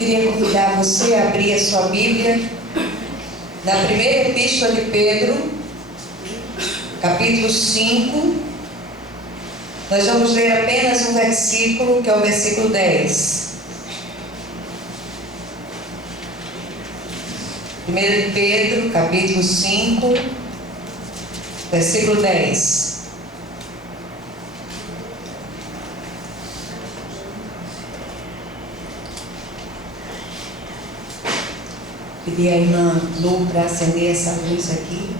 Queria convidar você a abrir a sua Bíblia na primeira epístola de Pedro, capítulo 5. Nós vamos ler apenas um versículo, que é o versículo 10. 1 de Pedro, capítulo 5, versículo 10. Pedi a irmã Lu para acender essa luz aqui.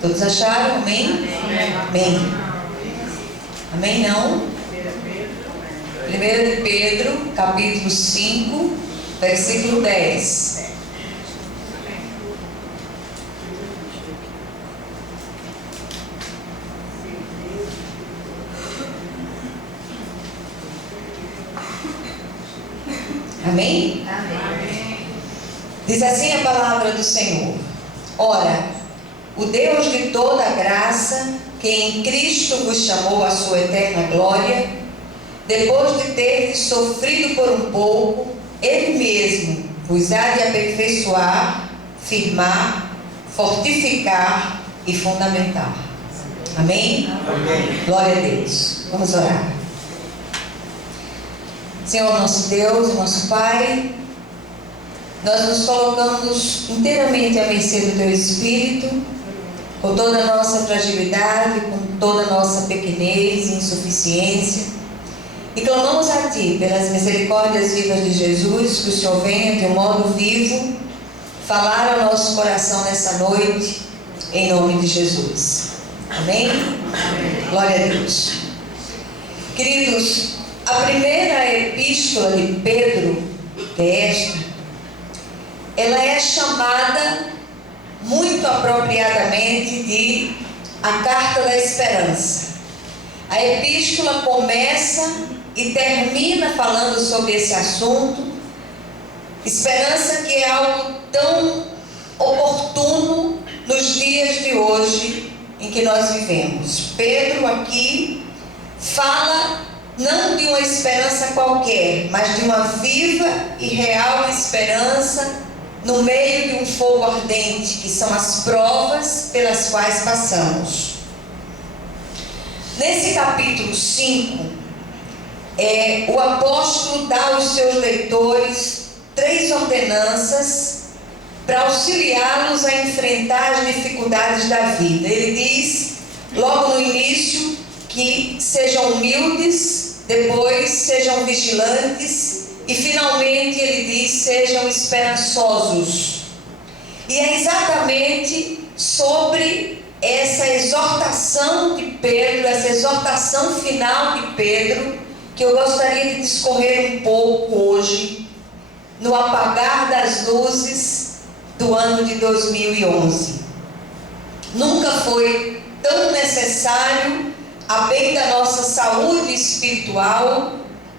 Todos acharam? Amém? Amém. Amém não? 1 de Pedro, capítulo 5, versículo 10. Amém? Amém. Diz assim a palavra do Senhor: Ora, o Deus de toda a graça, que em Cristo vos chamou à sua eterna glória, depois de ter sofrido por um pouco, Ele mesmo vos há de aperfeiçoar, firmar, fortificar e fundamentar. Amém? Amém. Glória a Deus. Vamos orar. Senhor nosso Deus, nosso Pai, nós nos colocamos inteiramente à mercê do Teu Espírito, com toda a nossa fragilidade, com toda a nossa pequenez e insuficiência, e clamamos a Ti, pelas misericórdias vivas de Jesus, que o Senhor venha de um modo vivo falar ao nosso coração nessa noite, em nome de Jesus. Amém? Amém. Glória a Deus. Queridos, a primeira epístola de Pedro, que é esta, ela é chamada muito apropriadamente de a Carta da Esperança. A epístola começa e termina falando sobre esse assunto, esperança, que é algo tão oportuno nos dias de hoje em que nós vivemos. Pedro aqui fala não de uma esperança qualquer, mas de uma viva e real esperança no meio de um fogo ardente, que são as provas pelas quais passamos. Nesse capítulo 5, o apóstolo dá aos seus leitores 3 ordenanças para auxiliá-los a enfrentar as dificuldades da vida. Ele diz, logo no início, que sejam humildes, depois sejam vigilantes, e finalmente ele diz, sejam esperançosos. E é exatamente sobre essa exortação de Pedro, essa exortação final de Pedro, que eu gostaria de discorrer um pouco hoje, no apagar das luzes do ano de 2011. Nunca foi tão necessário, a bem da nossa saúde espiritual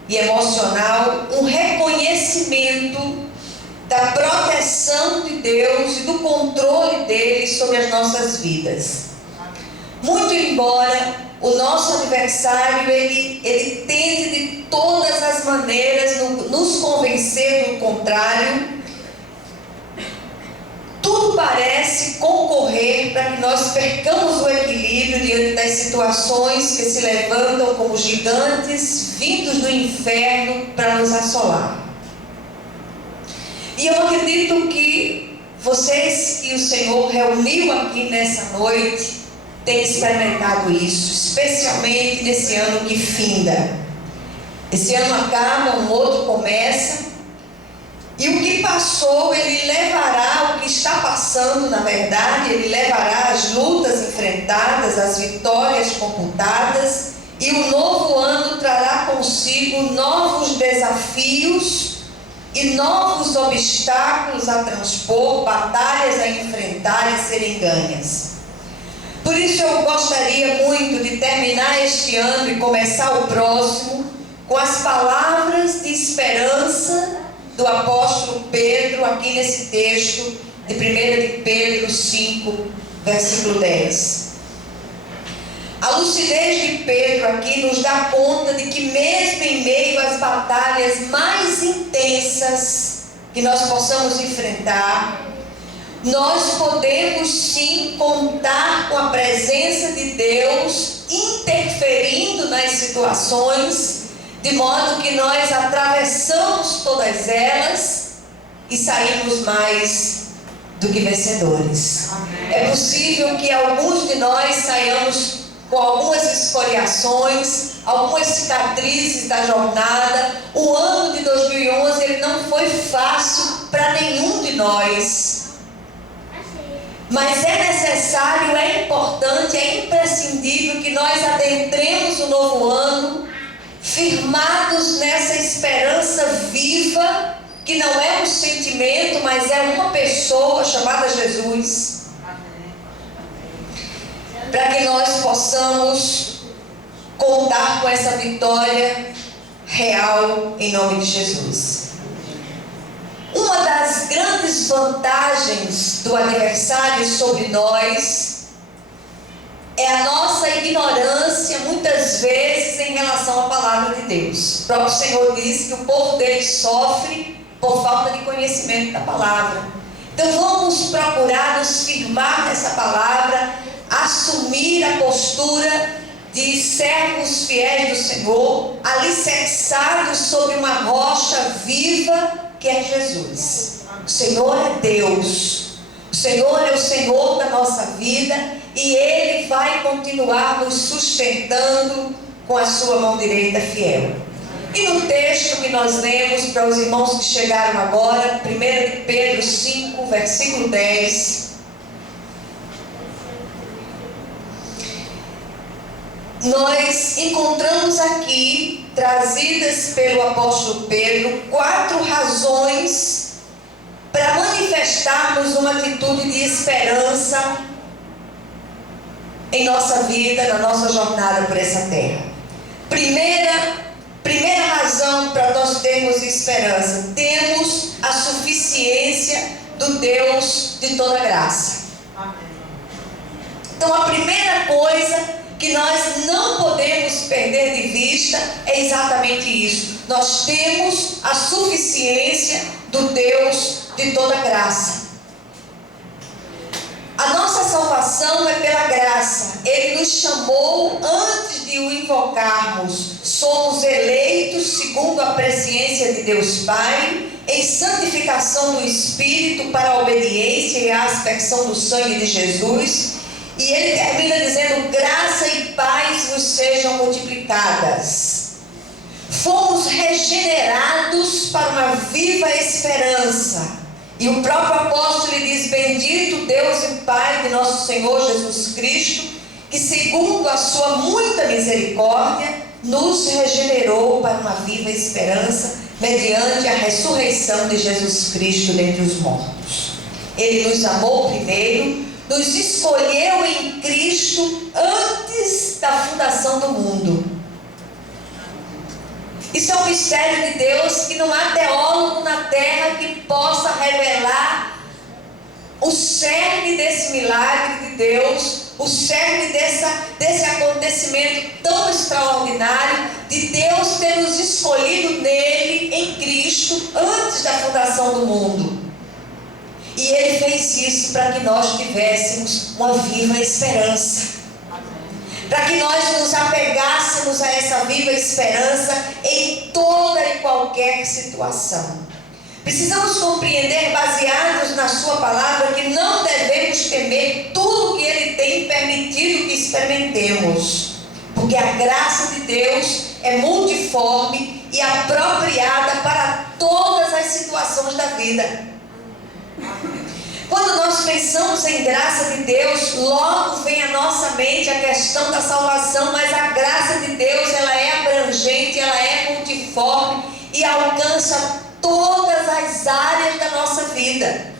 e emocional, um reconhecimento da proteção de Deus e do controle dele sobre as nossas vidas. Muito embora o nosso adversário ele tente de todas as maneiras nos convencer do contrário, tudo parece concorrer para que nós percamos o equilíbrio diante das situações que se levantam como gigantes vindos do inferno para nos assolar. E eu acredito que vocês que o Senhor reuniu aqui nessa noite têm experimentado isso, especialmente nesse ano que finda. Esse ano acaba, um outro começa. E o que passou, ele levará, o que está passando, na verdade, ele levará as lutas enfrentadas, as vitórias computadas, e o novo ano trará consigo novos desafios e novos obstáculos a transpor, batalhas a enfrentar e a serem ganhas. Por isso eu gostaria muito de terminar este ano e começar o próximo com as palavras de esperança do apóstolo Pedro, aqui nesse texto de 1 de Pedro 5, versículo 10. A lucidez de Pedro aqui nos dá conta de que mesmo em meio às batalhas mais intensas que nós possamos enfrentar, nós podemos sim contar com a presença de Deus interferindo nas situações, de modo que nós atravessamos todas elas e saímos mais do que vencedores. Amém. É possível que alguns de nós saiamos com algumas escoriações, algumas cicatrizes da jornada. O ano de 2011 ele não foi fácil para nenhum de nós. Mas é necessário, é importante, é imprescindível que nós adentremos o novo ano firmados nessa esperança viva, que não é um sentimento, mas é uma pessoa chamada Jesus, para que nós possamos contar com essa vitória real em nome de Jesus. Uma das grandes vantagens do adversário sobre nós é a nossa ignorância, muitas vezes, em relação à palavra de Deus. O próprio Senhor disse que o povo dele sofre por falta de conhecimento da palavra. Então vamos procurar nos firmar nessa palavra, assumir a postura de servos fiéis do Senhor, alicerçados sobre uma rocha viva que é Jesus. O Senhor é Deus, o Senhor é o Senhor da nossa vida, e Ele vai continuar nos sustentando com a sua mão direita fiel. E no texto que nós lemos para os irmãos que chegaram agora, 1 Pedro 5, versículo 10, nós encontramos aqui, trazidas pelo apóstolo Pedro, 4 razões para manifestarmos uma atitude de esperança em nossa vida, na nossa jornada por essa terra. Primeira razão para nós termos esperança: temos a suficiência do Deus de toda graça. Então a primeira coisa que nós não podemos perder de vista é exatamente isso: nós temos a suficiência do Deus de toda graça. A nossa salvação é pela graça. Ele nos chamou antes de o invocarmos. Somos eleitos segundo a presciência de Deus Pai, em santificação do Espírito para a obediência e a aspersão do sangue de Jesus. E ele termina dizendo: graça e paz vos sejam multiplicadas. Fomos regenerados para uma viva esperança. E o próprio apóstolo lhe diz: bendito Deus e Pai de nosso Senhor Jesus Cristo, que segundo a sua muita misericórdia, nos regenerou para uma viva esperança, mediante a ressurreição de Jesus Cristo dentre os mortos. Ele nos amou primeiro, nos escolheu em Cristo antes da fundação do mundo. Isso é um mistério de Deus que não há teólogo na terra que possa revelar o cerne desse milagre de Deus, o cerne desse acontecimento tão extraordinário de Deus ter nos escolhido nele, em Cristo, antes da fundação do mundo. E Ele fez isso para que nós tivéssemos uma viva esperança, para que nós nos apegássemos a essa viva esperança em toda e qualquer situação. Precisamos compreender, baseados na sua palavra, que não devemos temer tudo que Ele tem permitido que experimentemos, porque a graça de Deus é multiforme e apropriada para todas as situações da vida. Quando nós pensamos em graça de Deus, logo vem à nossa mente a questão da salvação, mas a graça de Deus, ela é abrangente, ela é multiforme e alcança todas as áreas da nossa vida.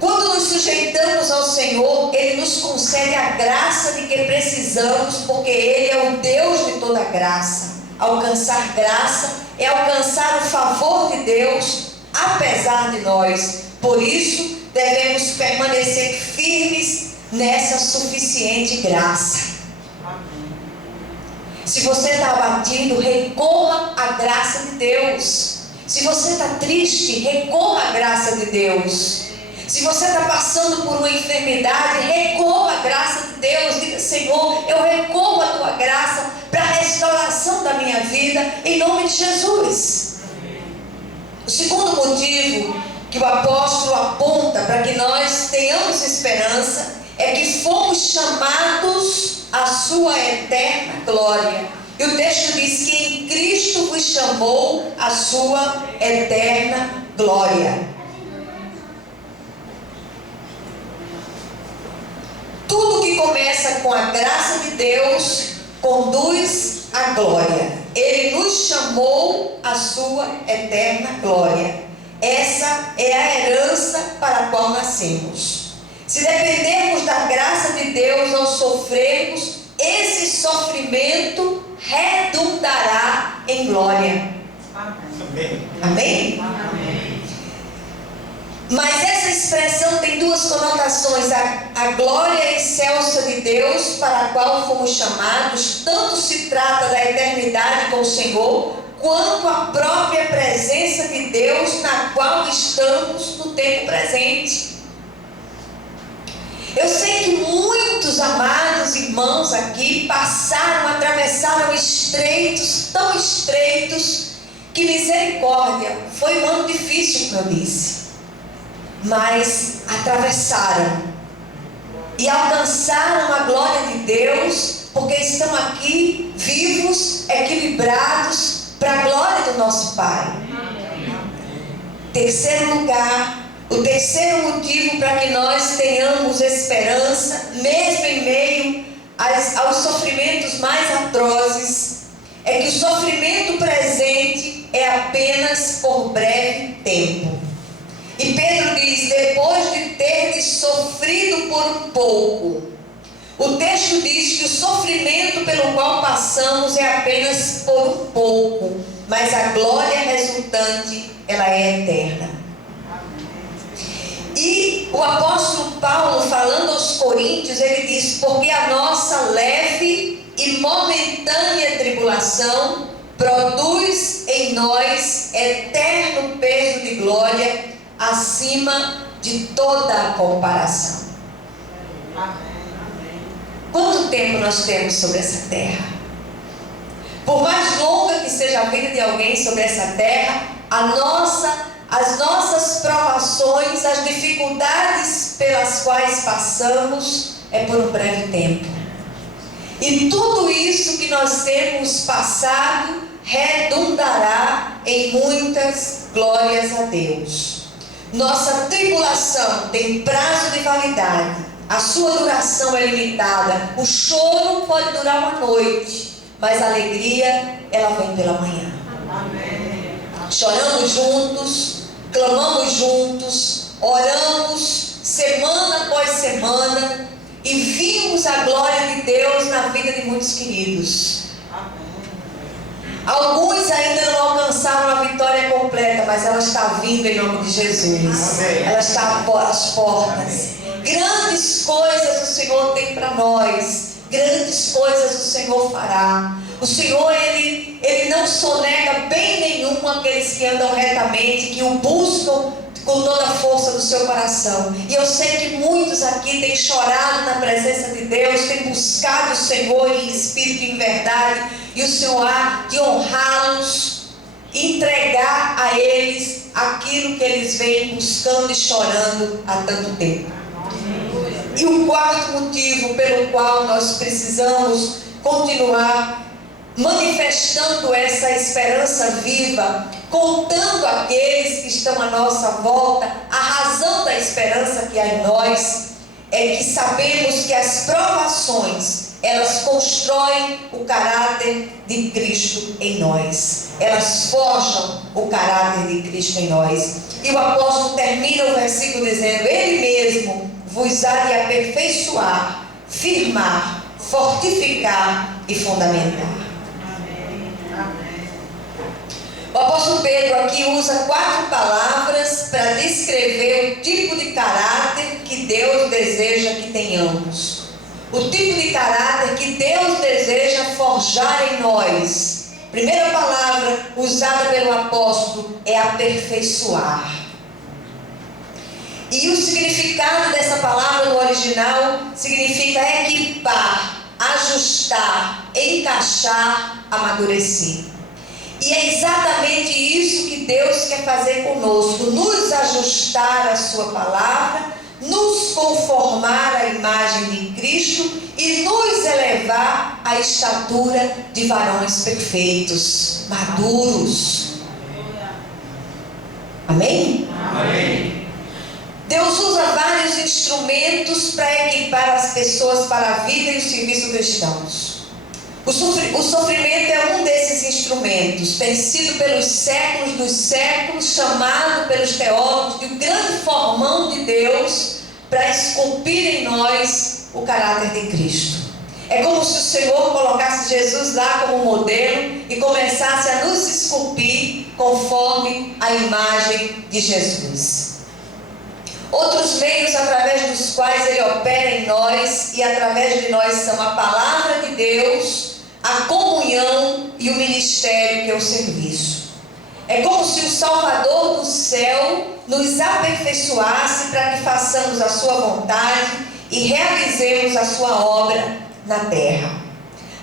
Quando nos sujeitamos ao Senhor, Ele nos concede a graça de que precisamos, porque Ele é o Deus de toda graça. Alcançar graça é alcançar o favor de Deus, apesar de nós. Por isso, devemos permanecer firmes nessa suficiente graça. Se você está abatido, recorra à graça de Deus. Se você está triste, recorra à graça de Deus. Se você está passando por uma enfermidade, recorra à graça de Deus. Diga: Senhor, eu recorro à tua graça para a restauração da minha vida, em nome de Jesus. O segundo motivo que o apóstolo aponta para que nós tenhamos esperança é que fomos chamados à sua eterna glória. E o texto diz que em Cristo vos chamou à sua eterna glória. Tudo que começa com a graça de Deus conduz à glória. Ele nos chamou à sua eterna glória. Essa é a herança para a qual nascemos. Se dependermos da graça de Deus ao sofrermos, esse sofrimento redundará em glória. Amém? Amém? Amém. Mas essa expressão tem duas conotações: a glória excelsa de Deus para a qual fomos chamados, tanto se trata da eternidade com o Senhor, quanto a própria presença de Deus na qual estamos no tempo presente. Eu sei que muitos amados irmãos aqui atravessaram estreitos, tão estreitos, que misericórdia, foi um ano difícil, como eu disse. Mas atravessaram e alcançaram a glória de Deus, porque estão aqui vivos, equilibrados, para a glória do nosso Pai. Terceiro lugar, o terceiro motivo para que nós tenhamos esperança, mesmo em meio aos sofrimentos mais atrozes, é que o sofrimento presente é apenas por breve tempo. E Pedro diz: depois de terdes sofrido por um pouco. O texto diz que o sofrimento pelo qual passamos é apenas por um pouco, mas a glória resultante, ela é eterna. E o apóstolo Paulo, falando aos Coríntios, ele diz: porque a nossa leve e momentânea tribulação produz em nós eterno peso de glória, acima de toda a comparação. Quanto tempo nós temos sobre essa terra? Por mais longa que seja a vida de alguém sobre essa terra, as nossas provações, as dificuldades pelas quais passamos, é por um breve tempo. E tudo isso que nós temos passado redundará em muitas glórias a Deus. Nossa tribulação tem prazo de validade, a sua duração é limitada. O choro pode durar uma noite, mas a alegria, ela vem pela manhã. Amém. Choramos juntos, clamamos juntos, oramos semana após semana e vimos a glória de Deus na vida de muitos queridos. Alguns ainda não alcançaram a vitória completa, mas ela está vindo em nome de Jesus. Amém. Ela está às portas. Grandes coisas o Senhor tem para nós. Grandes coisas o Senhor fará. O Senhor, Ele não sonega bem nenhum aqueles que andam retamente, que o buscam com toda a força do seu coração. E eu sei que muitos aqui têm chorado na presença de Deus, têm buscado o Senhor em espírito e em verdade, e o Senhor há de honrá-los, entregar a eles aquilo que eles vêm buscando e chorando há tanto tempo. E o quarto motivo pelo qual nós precisamos continuar manifestando essa esperança viva, contando aqueles que estão à nossa volta a razão da esperança que há em nós, é que sabemos que as provações, elas constroem o caráter de Cristo em nós, elas forjam o caráter de Cristo em nós. E o apóstolo termina o versículo dizendo: Ele mesmo vos há de aperfeiçoar, firmar, fortificar e fundamentar. O apóstolo Pedro aqui usa 4 palavras para descrever o tipo de caráter que Deus deseja que tenhamos. o tipo de caráter que Deus deseja forjar em nós. Primeira palavra usada pelo apóstolo é aperfeiçoar. E o significado dessa palavra no original significa equipar, ajustar, encaixar, amadurecer. E é exatamente isso que Deus quer fazer conosco, nos ajustar à sua palavra, nos conformar à imagem de Cristo e nos elevar à estatura de varões perfeitos, maduros. Amém? Amém. Deus usa vários instrumentos para equipar as pessoas para a vida e o serviço cristãos. O sofrimento é um desses instrumentos. Tem sido pelos séculos dos séculos chamado pelos teólogos de um grande formão de Deus para esculpir em nós o caráter de Cristo. É como se o Senhor colocasse Jesus lá como modelo e começasse a nos esculpir conforme a imagem de Jesus. Outros meios através dos quais Ele opera em nós e através de nós são a palavra de Deus, a comunhão e o ministério, que é o serviço. É como se o Salvador do céu nos aperfeiçoasse para que façamos a sua vontade e realizemos a sua obra na terra.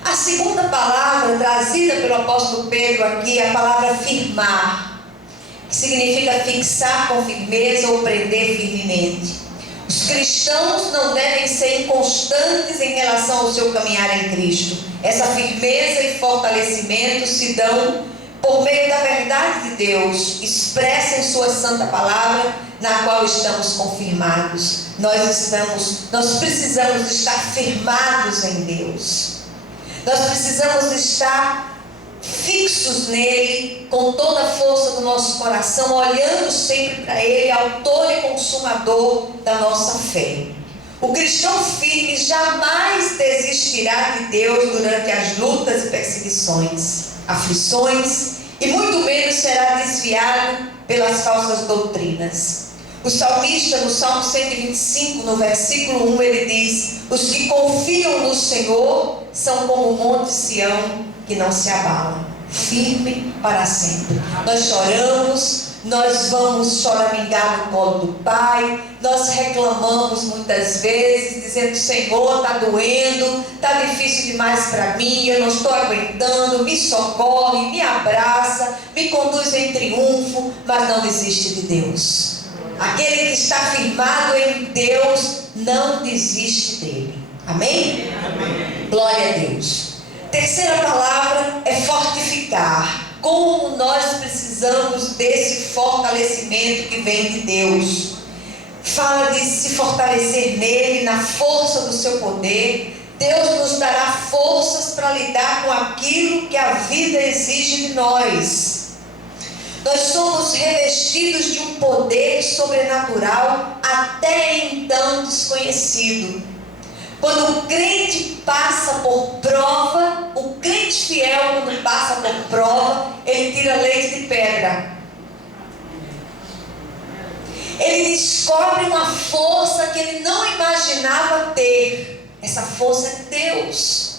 A segunda palavra trazida pelo apóstolo Pedro aqui é a palavra firmar, que significa fixar com firmeza ou prender firmemente. Os cristãos não devem ser inconstantes em relação ao seu caminhar em Cristo. Essa firmeza e fortalecimento se dão por meio da verdade de Deus, expressa em sua santa palavra, na qual estamos confirmados. Nós precisamos estar firmados em Deus. Nós precisamos estar fixos nele, com toda a força do nosso coração, olhando sempre para ele, autor e consumador da nossa fé. O cristão firme jamais desistirá de Deus durante as lutas e perseguições, aflições, e muito menos será desviado pelas falsas doutrinas. O salmista, no Salmo 125, no versículo 1, ele diz: os que confiam no Senhor são como o monte Sião, que não se abala, firme para sempre. Nós choramos, nós vamos choramingar no colo do Pai, nós reclamamos muitas vezes, dizendo: Senhor, está doendo, está difícil demais para mim, eu não estou aguentando, me socorre, me abraça, me conduz em triunfo, mas não desiste de Deus. Aquele que está firmado em Deus não desiste dele. Amém? Amém. Glória a Deus. Terceira palavra é fortificar. Como nós precisamos desse fortalecimento que vem de Deus. Fala de se fortalecer nele, na força do seu poder. Deus nos dará forças para lidar com aquilo que a vida exige de nós. Nós somos revestidos de um poder sobrenatural até então desconhecido. Quando o crente passa por prova, o crente fiel, quando passa por prova, ele tira leite de pedra. Ele descobre uma força que ele não imaginava ter. Essa força é de Deus.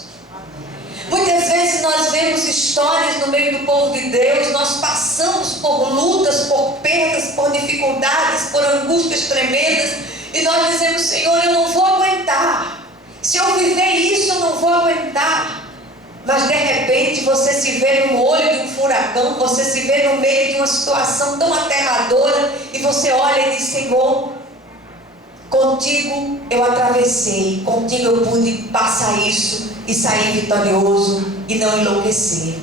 Muitas vezes nós vemos histórias no meio do povo de Deus, nós passamos por lutas, por perdas, por dificuldades, por angústias tremendas, e nós dizemos: Senhor, eu não vou aguentar. Se eu viver isso, eu não vou aguentar. Mas de repente você se vê no olho de um furacão, você se vê no meio de uma situação tão aterradora, e você olha e diz: Senhor, contigo eu atravessei, contigo eu pude passar isso e sair vitorioso e não enlouquecer.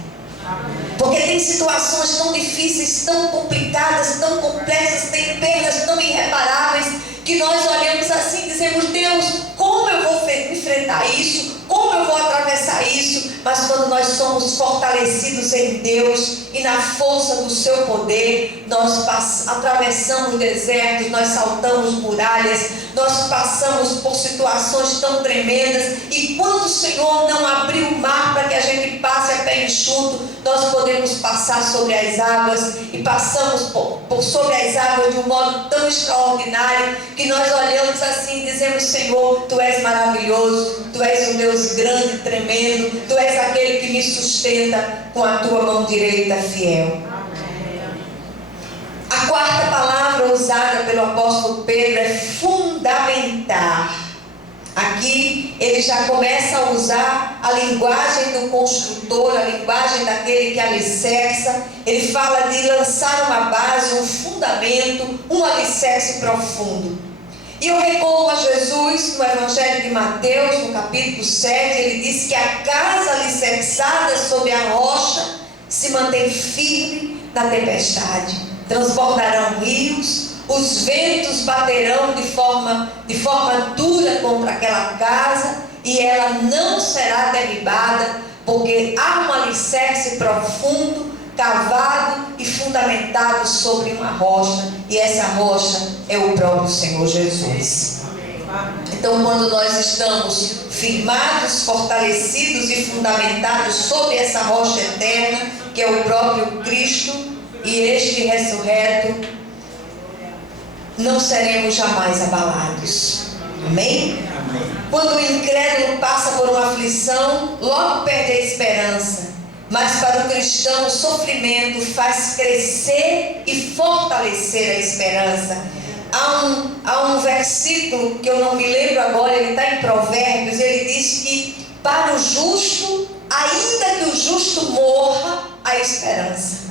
Porque tem situações tão difíceis, tão complicadas, tão complexas, tem perdas tão irreparáveis, que nós olhamos assim e dizemos: Deus, como eu vou enfrentar isso? Como eu vou atravessar isso? Mas quando nós somos fortalecidos em Deus e na força do seu poder, nós atravessamos desertos, nós saltamos muralhas, nós passamos por situações tão tremendas, e quando o Senhor não abriu o mar para que a gente passe a pé enxuto, nós podemos passar sobre as águas, e passamos por sobre as águas de um modo tão extraordinário, que nós olhamos assim e dizemos: Senhor, Tu és maravilhoso, Tu és um Deus grande, tremendo, Tu és aquele que me sustenta com a Tua mão direita fiel. A quarta palavra usada pelo apóstolo Pedro é fundamentar. Aqui ele já começa a usar a linguagem do construtor, a linguagem daquele que alicerça. Ele fala de lançar uma base, um fundamento, um alicerce profundo. E eu recorro a Jesus no Evangelho de Mateus, no capítulo 7, ele diz que a casa alicerçada sobre a rocha se mantém firme na tempestade. Transbordarão rios, os ventos baterão de forma dura contra aquela casa, e ela não será derribada, porque há um alicerce profundo, cavado e fundamentado sobre uma rocha, e essa rocha é o próprio Senhor Jesus. Então, quando nós estamos firmados, fortalecidos e fundamentados sobre essa rocha eterna, que é o próprio Cristo, e este ressurreto, não seremos jamais abalados. Amém? Quando o incrédulo passa por uma aflição, logo perde a esperança. Mas para o cristão, o sofrimento faz crescer e fortalecer a esperança. Há um versículo que eu não me lembro agora, ele está em Provérbios, ele diz que para o justo, ainda que o justo morra, há esperança.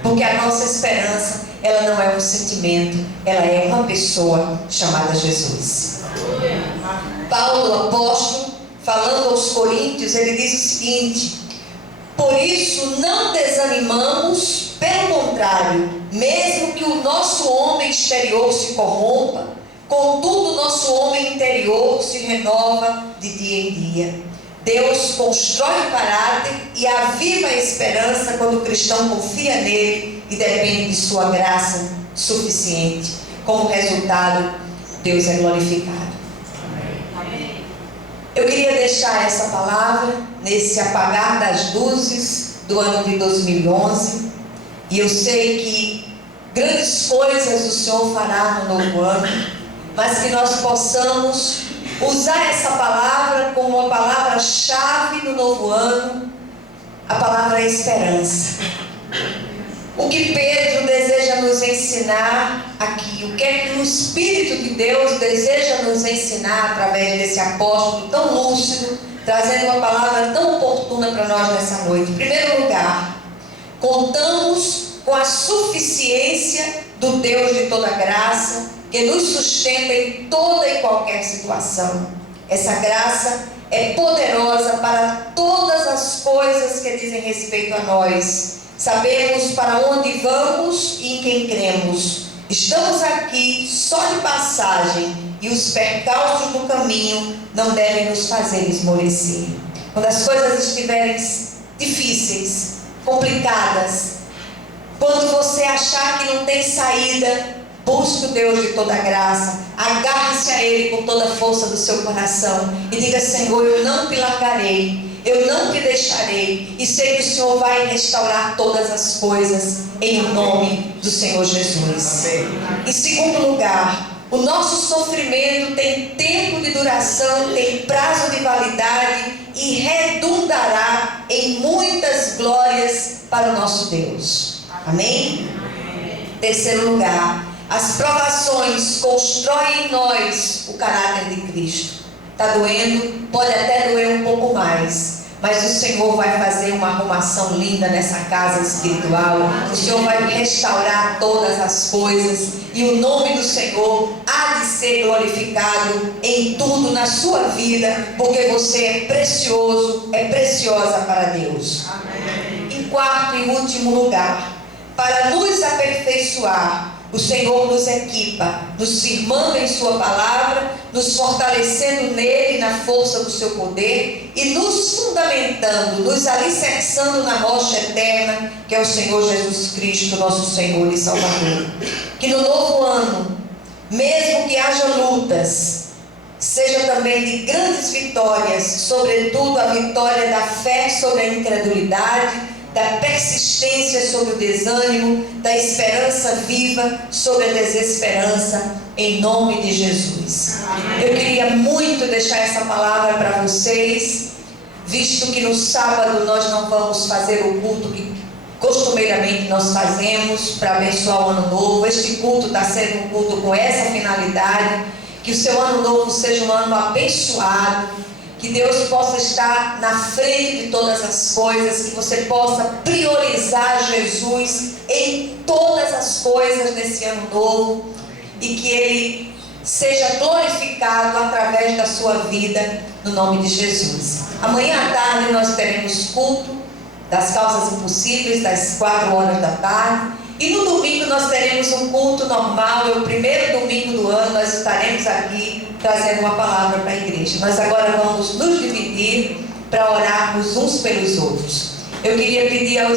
Porque a nossa esperança, ela não é um sentimento, ela é uma pessoa chamada Jesus. Paulo, o apóstolo, falando aos Coríntios, ele diz o seguinte: por isso não desanimamos, pelo contrário, mesmo que o nosso homem exterior se corrompa, contudo o nosso homem interior se renova de dia em dia. Deus constrói o caráter e aviva a esperança quando o cristão confia nele e depende de sua graça suficiente. Como resultado, Deus é glorificado. Amém. Eu queria deixar essa palavra nesse apagar das luzes do ano de 2011. E eu sei que grandes coisas o Senhor fará no novo ano, mas que nós possamos usar essa palavra como uma palavra-chave no novo ano, a palavra esperança. O que Pedro deseja nos ensinar aqui, o que é que o Espírito de Deus deseja nos ensinar através desse apóstolo tão lúcido, trazendo uma palavra tão oportuna para nós nessa noite. Em primeiro lugar, contamos com a suficiência do Deus de toda graça, que nos sustenta em toda e qualquer situação. Essa graça é poderosa para todas as coisas que dizem respeito a nós. Sabemos para onde vamos e em quem cremos. Estamos aqui só de passagem, e os percalços do caminho não devem nos fazer esmorecer. Quando as coisas estiverem difíceis, complicadas, quando você achar que não tem saída, busque o Deus de toda graça, agarre-se a Ele com toda a força do seu coração e diga: Senhor, eu não te largarei, eu não te deixarei, e sei que o Senhor vai restaurar todas as coisas em nome do Senhor Jesus. Em segundo lugar, o nosso sofrimento tem tempo de duração, tem prazo de validade e redundará em muitas glórias para o nosso Deus. Amém? Terceiro lugar, as provações constroem em nós o caráter de Cristo. Está doendo? Pode até doer um pouco mais, mas o Senhor vai fazer uma arrumação linda nessa casa espiritual. O Senhor vai restaurar todas as coisas, e o nome do Senhor há de ser glorificado em tudo na sua vida, porque você é precioso, é preciosa para Deus. Amém. Em quarto e último lugar, para nos aperfeiçoar, o Senhor nos equipa, nos firmando em sua palavra, nos fortalecendo nele na força do seu poder e nos fundamentando, nos alicerçando na rocha eterna, que é o Senhor Jesus Cristo, nosso Senhor e Salvador. Que no novo ano mesmo que haja lutas, seja também de grandes vitórias, sobretudo a vitória da fé sobre a incredulidade, da persistência sobre o desânimo, da esperança viva sobre a desesperança, em nome de Jesus. Eu queria muito deixar essa palavra para vocês, visto que no sábado nós não vamos fazer o culto que costumeiramente nós fazemos para abençoar o ano novo. Este culto está sendo um culto com essa finalidade, que o seu ano novo seja um ano abençoado, que Deus possa estar na frente de todas as coisas, que você possa priorizar Jesus em todas as coisas nesse ano novo, e que Ele seja glorificado através da sua vida, no nome de Jesus. Amanhã à tarde nós teremos culto das causas impossíveis, das 4 horas da tarde. E no domingo nós teremos um culto normal, é o primeiro domingo do ano, nós estaremos aqui trazendo uma palavra para a igreja. Nós agora vamos nos dividir para orarmos uns pelos outros. Eu queria pedir aos